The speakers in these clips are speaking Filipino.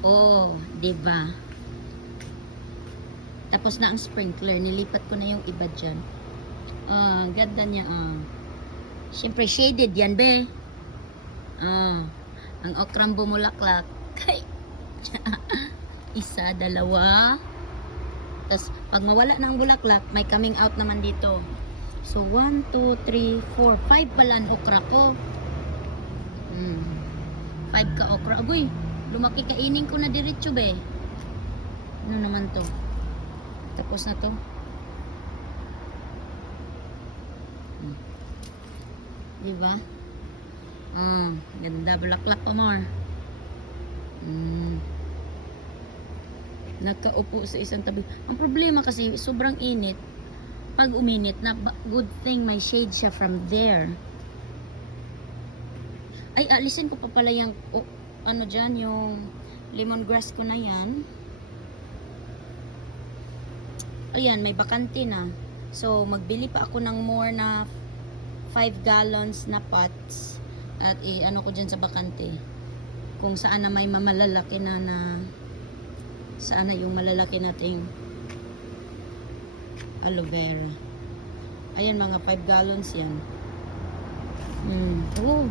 Oh, 'di ba? Tapos na ang sprinkler, nilipat ko na yung iba diyan. Ah, ganda niya ah. Siyempre shaded 'yan, be. Ah, ang okrang bumulaklak. Isa, dalawa. Tapos pag mawala na ang bulaklak, may coming out naman dito. So 1 2 3 4 5 pala ang okra ko. 5 ka okra. Agoy, lumaki kainin ko na diretso, be. Ano naman to? Tapos na to. Diba? Ah, ganda. Bulaklak pa more. Nagkaupo sa isang tabi. Ang problema kasi, sobrang init. Pag uminit, na good thing may shade siya from there. Ay, alisin ko pa pala yung, ano dyan, yung lemongrass ko na yan. Ayan, may bakante na. So, magbili pa ako ng more na 5 gallons na pots. At ano ko dyan sa bakante. Kung saan na may mamalalaki na saan na yung malalaki nating aloe vera. Ayan, mga 5 gallons yan. Oh,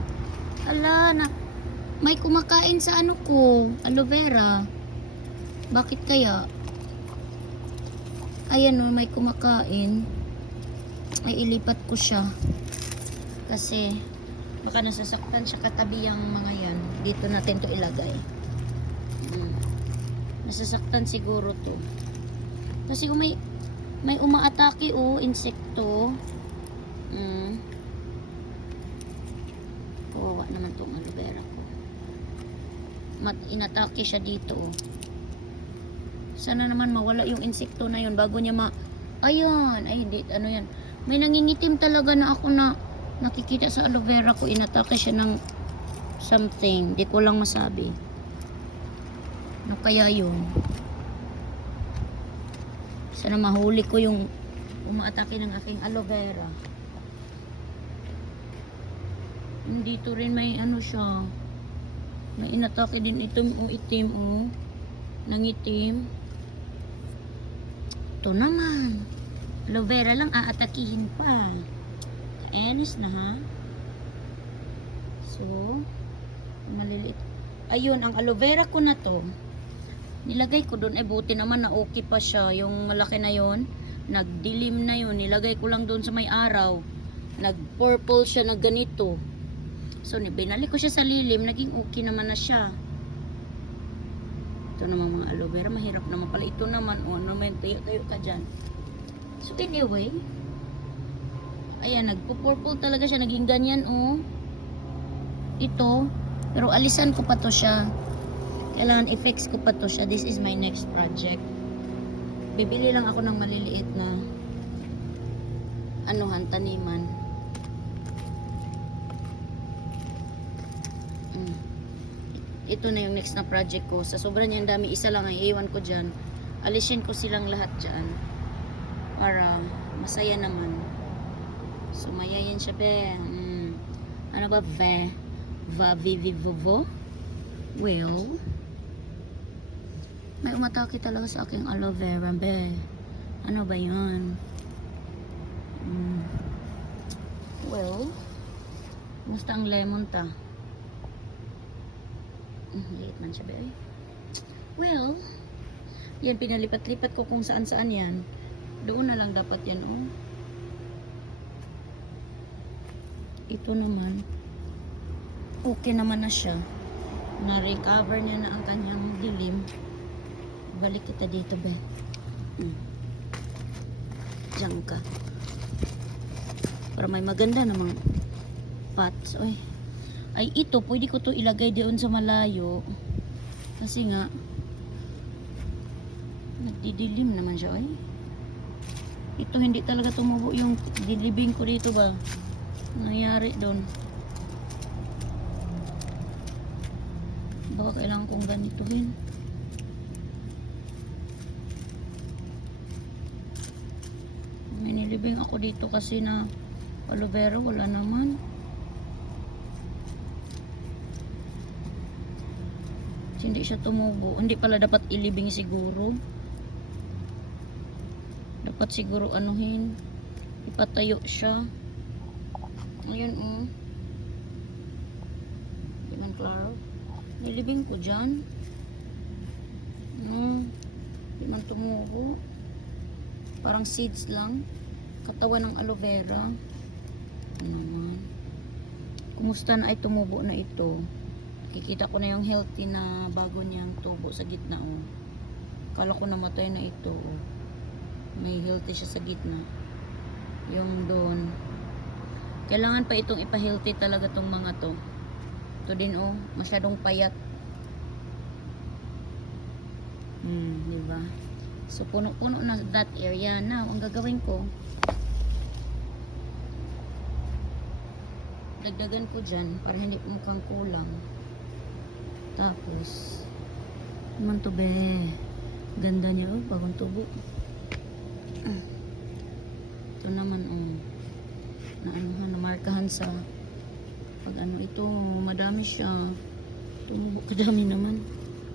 ala na. May kumakain sa ano ko, aloe vera. Bakit kaya? Ayan o, may kumakain. Ay, ilipat ko siya. Kasi, baka nasasaktan siya katabi yung mga yan. Dito natin to ilagay. Nasasaktan siguro to. Kasi may umaatake insekto. Kawawa naman tong aloe vera ko. Inatake siya dito Sana naman mawala yung insekto na yun bago niya ayan, ay hindi, ano yan. May nangingitim talaga na ako na nakikita sa aloe vera ko. Inatake siya ng something. Di ko lang masabi. Ano kaya yun? Sana mahuli ko yung umaatake ng aking aloe vera. Dito rin may ano siya. May inatake din itim nangitim. Ito naman. Aloe vera lang aatakihin pa. Kainis na ha. So, maliliit. Ayun, ang aloe vera ko na to. Nilagay ko doon. Ay, buti naman na okay pa siya. Yung malaki na yon, nagdilim na yun. Nilagay ko lang doon sa may araw. Nag-purple siya na ganito. So, binalik ko siya sa lilim. Naging okay naman na siya. Ito naman mga aloe vera. Mahirap naman pala. Ito naman, ano may tayo ka dyan. So, anyway. Ayan, nagpo-purple talaga siya. Naging ganyan, Ito. Pero alisan ko pa to siya. Kailangan i-fix ko pa to siya. This is my next project. Bibili lang ako ng maliliit na taniman. Ito na yung next na project ko. Sa sobrang niyang dami, isa lang ang iiwan ko dyan. Alisin ko silang lahat dyan. Para masaya naman. Sumayayin siya, be. Ano ba, be? Vivivovo? Well, may umatake talaga sa aking aloe vera, be. Ano ba yun? Well, musta ang lemon ta? Liit man siya, be. Well, yan, pinalipat-lipat ko kung saan-saan yan. Doon na lang dapat yan, Ito naman, okay naman na siya. Na-recover niya na ang kanyang dilim. Balik kita dito, be. Diyan ka. Para may maganda namang pots. Ay, ito, pwede ko to ilagay doon sa malayo. Kasi nga, nagdidilim naman siya, Ito, hindi talaga tumubo yung dilibing ko dito ba? Nangyari doon. Baka kailangan kong ganituhin. May nilibing ako dito kasi na aloe vera, wala naman. Hindi siya tumubo. Hindi pala dapat ilibing siguro. Dapat siguro anuhin. Ipatayo siya. Ayun oh. Di man klaro. Nilibing ko dyan. Di man tumubo. Parang seeds lang. Katawan ng aloe vera. Ano naman. Kumusta na ay tumubo na ito. Kikita ko na yung healthy na bago niyang tubo sa gitna oh. Kala ko namatay na ito oh. May healthy siya sa gitna. Yung doon. Kailangan pa itong ipa-healthy talaga tong mga to. Ito din oh, masyadong payat. Diba? So puno-puno na that area. Now, ang gagawin ko, dagdagan ko dyan para hindi mukhang kulang. Tapos naman to be, ganda niya oh, bagong tubo. Ito naman oh, na anuhan, na markahan sa pag ano ito, madami siya. Tumubo, kadami naman.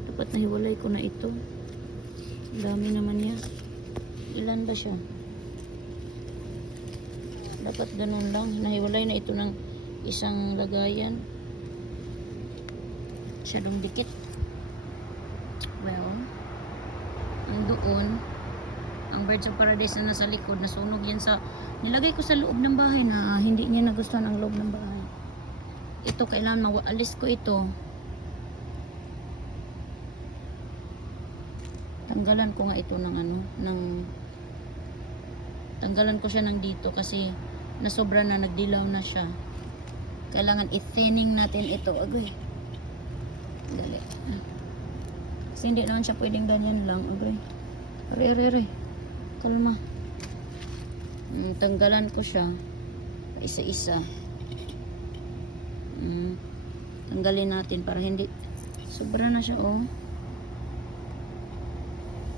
Dapat nahiwalay ko na ito. Dami naman niya. Ilan ba siya? Dapat ganun lang. Nahiwalay na ito ng isang lagayan. Masyadong dikit. Well, ang doon, ang Birds of Paradise na nasa likod, nasunog yan sa, nilagay ko sa loob ng bahay na hindi niya nagustuhan ang loob ng bahay. Ito, kailangan alis ko ito. Tanggalan ko nga ito ng ano, tanggalan ko siya ng dito kasi nasobra na, nagdilaw na siya. Kailangan i-thinning natin ito. Agoy. Dali. Kasi hindi naman siya pwedeng ganyan lang. Agoy. Re. Kalma. Tanggalan ko siya. Isa-isa. Tanggalin natin para hindi sobra na siya oh.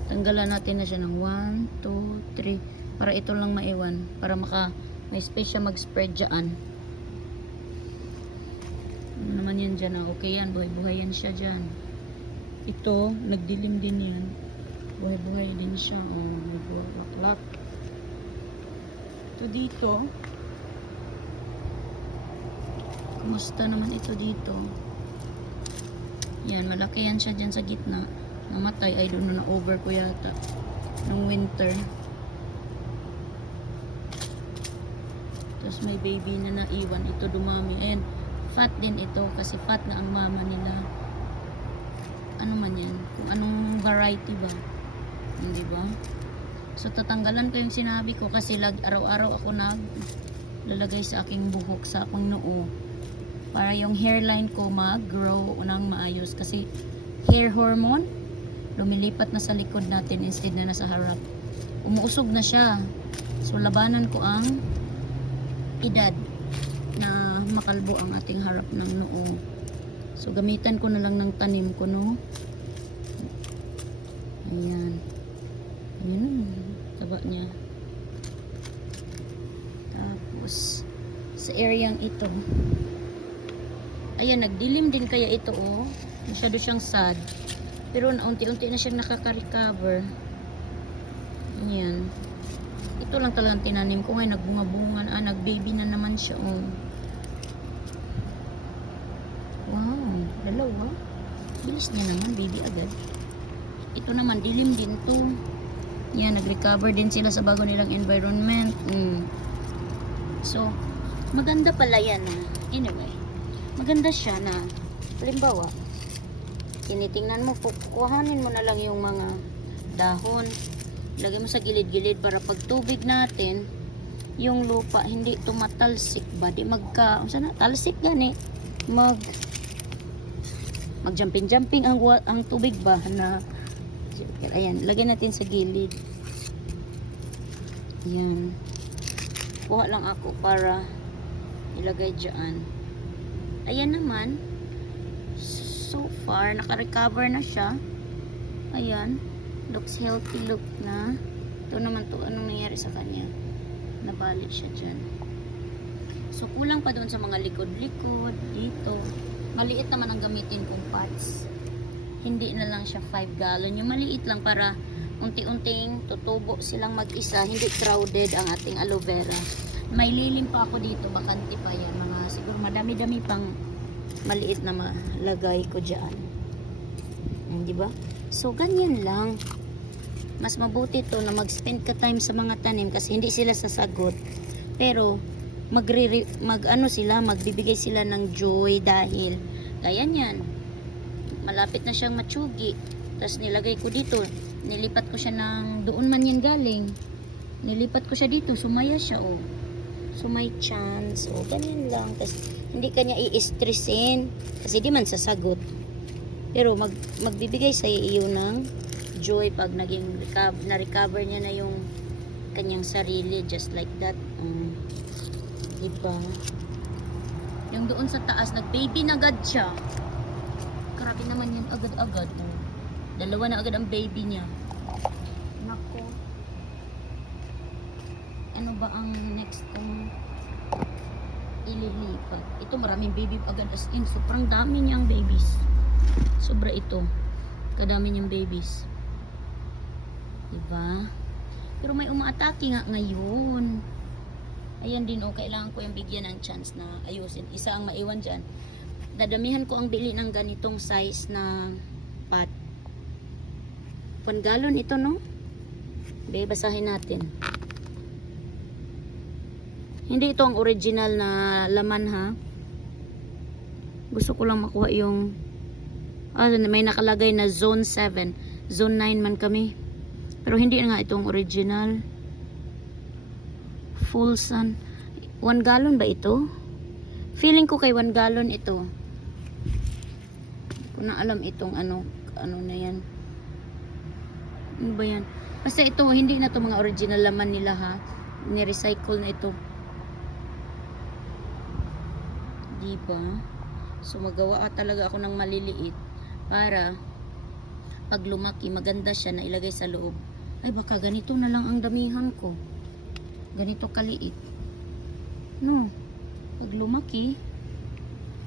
Tanggalan natin na siya ng 1, 2, 3 para ito lang maiwan. Para may space siya mag-spread dyan. Ano naman yan dyan ah. Okay yan, buhay-buhay yan siya dyan. Ito, nagdilim din yan. Buhay-buhay din siya. Oh, may buwaklak. Ito dito. Kumusta naman ito dito? Yan, malaki yan siya dyan sa gitna. Namatay, ay doon na over ko yata. Nung winter. Tapos may baby na naiwan. Ito dumami. Ayan. Fat din ito kasi fat na ang mama nila. Ano man yan? Kung anong variety ba? Hindi ba? So tatanggalan ko yung sinabi ko kasi araw-araw ako lalagay sa aking buhok, sa akong noo. Para yung hairline ko mag-grow ng maayos. Kasi hair hormone lumilipat na sa likod natin instead na nasa harap. Umuusog na siya. So labanan ko ang edad na makalbo ang ating harap ng noo. So gamitan ko na lang ng tanim ko no. Ayan. Ayan. Taba niya. Tapos sa areang ito. Ayan, nagdilim din kaya ito oh. Masyado siyang sad. Pero unti-unti na siyang nakaka-recover. Ayan. Ito lang talagang tinanim ko ngayon. Nagbunga-bunga. Nag-baby na naman siya oh. Wow. Dalawa. Bilis niya naman. Baby agad. Ito naman, dilim din to. Yan, nag-recover din sila sa bago nilang environment. So, maganda pala yan. Anyway, maganda siya na, halimbawa, tinitingnan mo, kukuhanin mo na lang yung mga dahon. Lagay mo sa gilid-gilid para pag tubig natin, yung lupa, hindi tumatalsik ba? Di talsik gani. Mag-jumping-jumping ang tubig ba na. Ayan, lagay natin sa gilid. Ayan. Kuha lang ako para ilagay dyan. Ayan naman. So far, naka-recover na siya. Ayan. Looks healthy look na. Ito naman to, anong nangyari sa kanya? Nabalit siya dyan. So, kulang pa doon sa mga likod-likod. Dito. Maliit naman ang gamitin kong pots. hindi na lang siya 5 gallon. Yung maliit lang para unti-unting tutubo silang mag-isa, hindi crowded ang ating aloe vera. May lilim pa ako dito, bakante pa yan, mga siguro madami-dami pang maliit na malagay ko dyan. Di ba? So ganyan lang, mas mabuti to na mag-spend ka time sa mga tanim kasi hindi sila sasagot, pero magbibigay sila ng joy dahil kaya niyan malapit na siyang matsugi. Tapos nilagay ko dito, nilipat ko siya ng doon man yan galing, nilipat ko siya dito, sumaya siya, oh. So may chance, oh, ganyan lang. Tapos hindi kanya i-stressin kasi di man sasagot, pero magbibigay sa iyo ng joy pag naging na-recover niya na yung kanyang sarili, just like that. Diba? Yung doon sa taas, nag-baby na agad siya. Grabe naman yan, agad-agad. Dalawa na agad ang baby niya. Nako. Ano ba ang next kong ililipat? Ito maraming baby agad, as in sobrang dami niyang babies. Sobra ito. Kadami niyang babies. Diba? Pero may umaatake nga ngayon. Ayan din, oh, kailangan ko yung bigyan ng chance na ayusin. Isa ang maiwan dyan. Dadamihan ko ang bili ng ganitong size na pot. 1 gallon ito, no? Be, basahin natin. Hindi ito ang original na laman, ha? Gusto ko lang makuha yung may nakalagay na zone 7. Zone 9 man kami. Pero hindi nga itong original. Full sun. 1 gallon ba ito? Feeling ko kay 1 gallon ito. Hindi ko na alam itong ano na yan. Ano ba yan? Basta ito, hindi na to mga original laman nila, ha. Ni-recycle na ito. Diba? So magawa talaga ako ng maliliit para pag lumaki maganda siya na ilagay sa loob. Ay baka ganito na lang ang damihan ko. Ganito kaliit. No. Pag lumaki,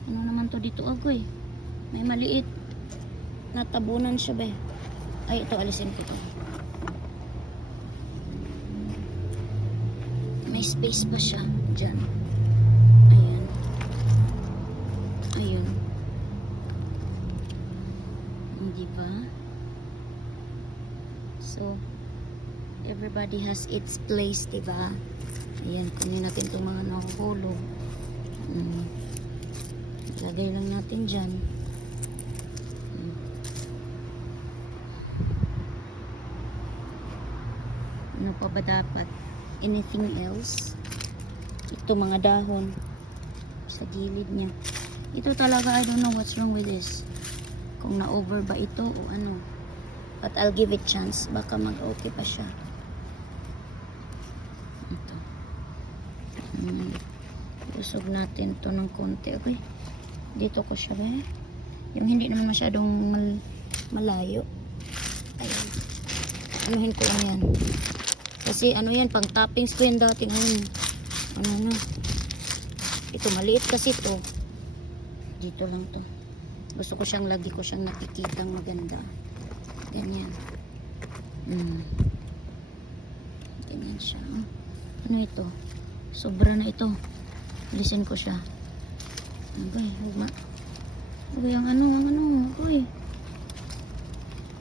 ano naman to dito agoy? May maliit. Natabunan siya ba? Ay, ito alisin ko to. May space pa siya dyan. Ayan. Ayun. Hindi ba? So, everybody has its place, diba? Ayan, kunin natin itong mga nakukulog. Lagay lang natin dyan. Ano pa ba dapat? Anything else? Ito mga dahon sa gilid niya. Ito talaga, I don't know what's wrong with this. Kung na-over ba ito o ano. But I'll give it chance. Baka mag-okay pa siya. Ito. Usog natin to ng konti. Okay. Dito ko siya ba? Yung hindi naman masyadong malayo. Ayan. Anuhin ko lang yan. Kasi ano yan, pang toppings ko yan dati ngayon. Ano. Ito, maliit kasi to. Dito lang to. Gusto ko siyang, lagi ko siyang nakikitang maganda. Ganyan. Ganyan siya. Ano ito? Sobra na ito. Alisin ko siya. Okay, hugma. Okay, ang ano. Okay.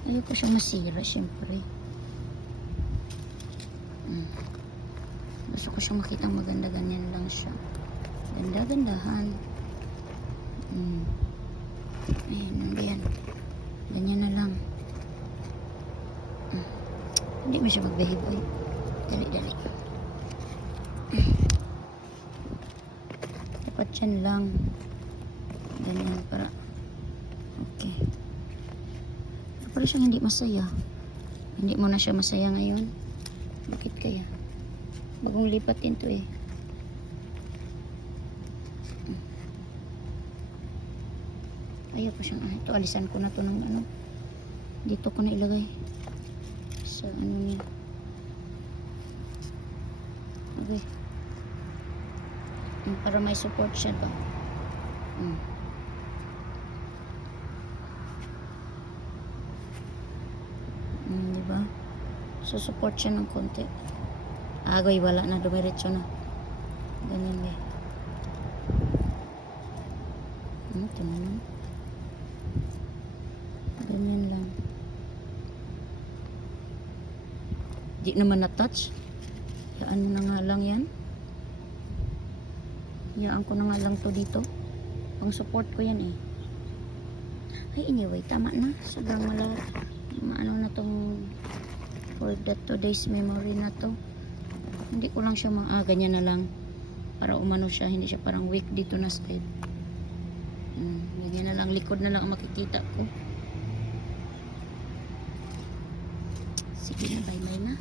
Ayoko siyang masira, syempre. Gusto ko siyang makitang maganda. Ganyan lang siya. Ganda-gandahan. Ayan. Ganyan na lang. Hindi mo siya magbehave. Dali. Dapat yan lang. Ganyan para okay. Para siyang hindi masaya. Hindi mo na siya masaya ngayon. Bakit kaya? Bagong lipat din to eh. Ayaw ko siyang, ito alisan ko na to ng ano. Dito ko na ilagay. Sa ano niya. Okay. Para may support siya ba? Support siya ng konti. Agoy, wala na. Dumiretso na. Ganyan ba. Ito naman. Ganyan lang. Di naman na-touch. Yaan mo na nga lang yan. Yaan ko na nga lang to dito. Pang support ko yan eh. Ay, anyway, tama na. Sobrang ano na tong for that today's memory na to. Hindi ko lang siya ganyan na lang. Para umano siya. Hindi siya parang weak dito na side. Ganyan na lang. Likod na lang ang makikita ko. Sige na, bye-bye na.